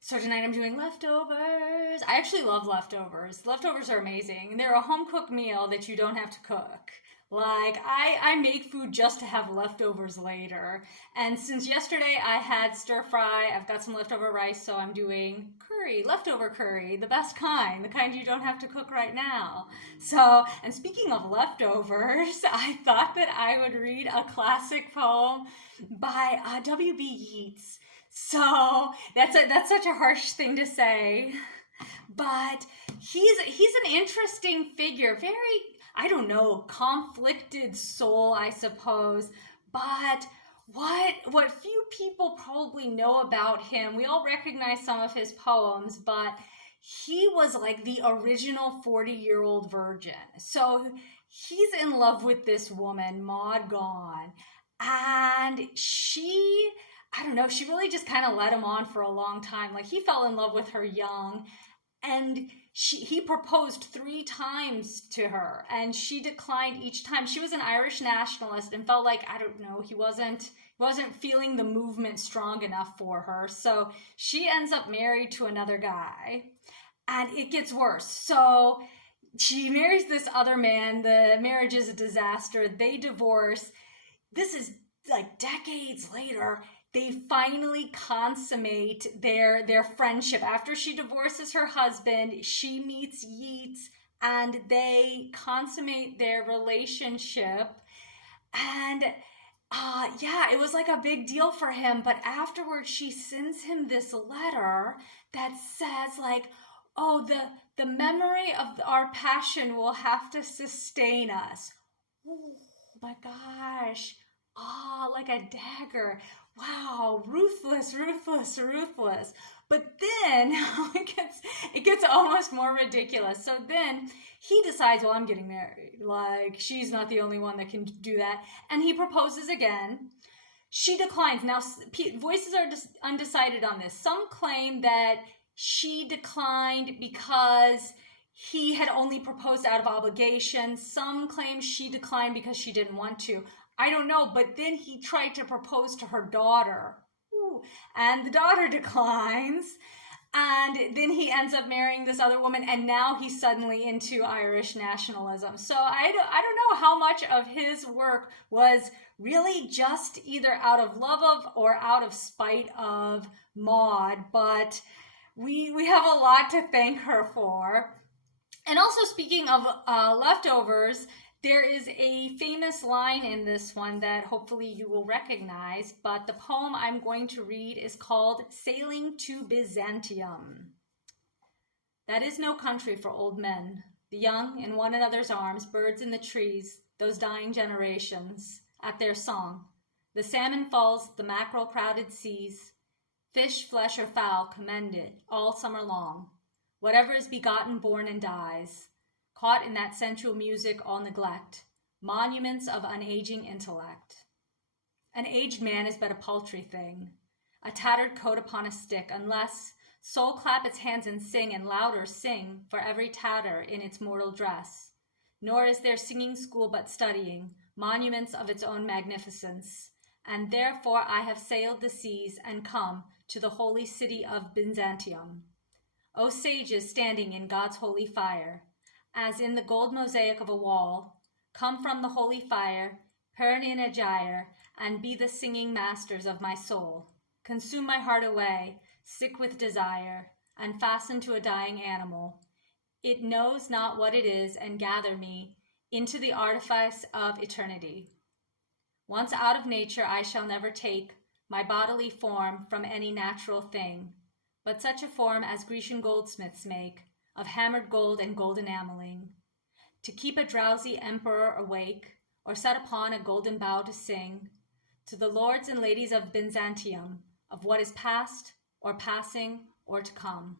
So tonight I'm doing leftovers. I actually love leftovers. Leftovers are amazing. They're a home cooked meal that you don't have to cook. Like, I make food just to have leftovers later. And since yesterday I had stir fry, I've got some leftover rice, so I'm doing curry, leftover curry, the best kind, the kind you don't have to cook right now. So, and speaking of leftovers, I thought that I would read a classic poem by W.B. Yeats. So that's such a harsh thing to say, but he's an interesting figure. Very, I don't know, conflicted soul, I suppose. But what few people probably know about him, we all recognize some of his poems, but he was like the original 40-year-old virgin. So he's in love with this woman, Maud Gonne, and I don't know, she really just kind of led him on for a long time. Like, he fell in love with her young, and he proposed 3 times to her, and she declined each time. She was an Irish nationalist and felt like, I don't know, he wasn't feeling the movement strong enough for her. So she ends up married to another guy, and it gets worse. So she marries this other man. The marriage is a disaster. They divorce. This is like decades later. They finally consummate their friendship. After she divorces her husband, she meets Yeats, and they consummate their relationship. And yeah, it was like a big deal for him. But afterwards, she sends him this letter that says, like, oh, the memory of our passion will have to sustain us. Oh my gosh. Ah, like a dagger. Wow, ruthless, ruthless, ruthless. But then it gets almost more ridiculous. So then he decides, well, I'm getting married. Like, she's not the only one that can do that. And he proposes again. She declines. Now, voices are undecided on this. Some claim that she declined because he had only proposed out of obligation. Some claim she declined because she didn't want to. I don't know, but then he tried to propose to her daughter. Ooh, and the daughter declines. And then he ends up marrying this other woman, and now he's suddenly into Irish nationalism. So I don't know how much of his work was really just either out of love of or out of spite of Maud, but we have a lot to thank her for. And also, speaking of leftovers, there is a famous line in this one that hopefully you will recognize, but the poem I'm going to read is called Sailing to Byzantium. That is no country for old men, the young in one another's arms, birds in the trees, those dying generations, at their song. The salmon falls, the mackerel crowded seas, fish, flesh, or fowl commended all summer long. Whatever is begotten, born, and dies, caught in that sensual music all neglect, monuments of unaging intellect. An aged man is but a paltry thing, a tattered coat upon a stick, unless soul clap its hands and sing, and louder sing for every tatter in its mortal dress. Nor is there singing school but studying, monuments of its own magnificence. And therefore I have sailed the seas and come to the holy city of Byzantium. O sages standing in God's holy fire, as in the gold mosaic of a wall, come from the holy fire, burn in a gyre, and be the singing masters of my soul. Consume my heart away, sick with desire, and fasten to a dying animal. It knows not what it is, and gather me into the artifice of eternity. Once out of nature I shall never take my bodily form from any natural thing, but such a form as Grecian goldsmiths make, of hammered gold and gold enameling, to keep a drowsy emperor awake, or set upon a golden bough to sing, to the lords and ladies of Byzantium, of what is past, or passing, or to come.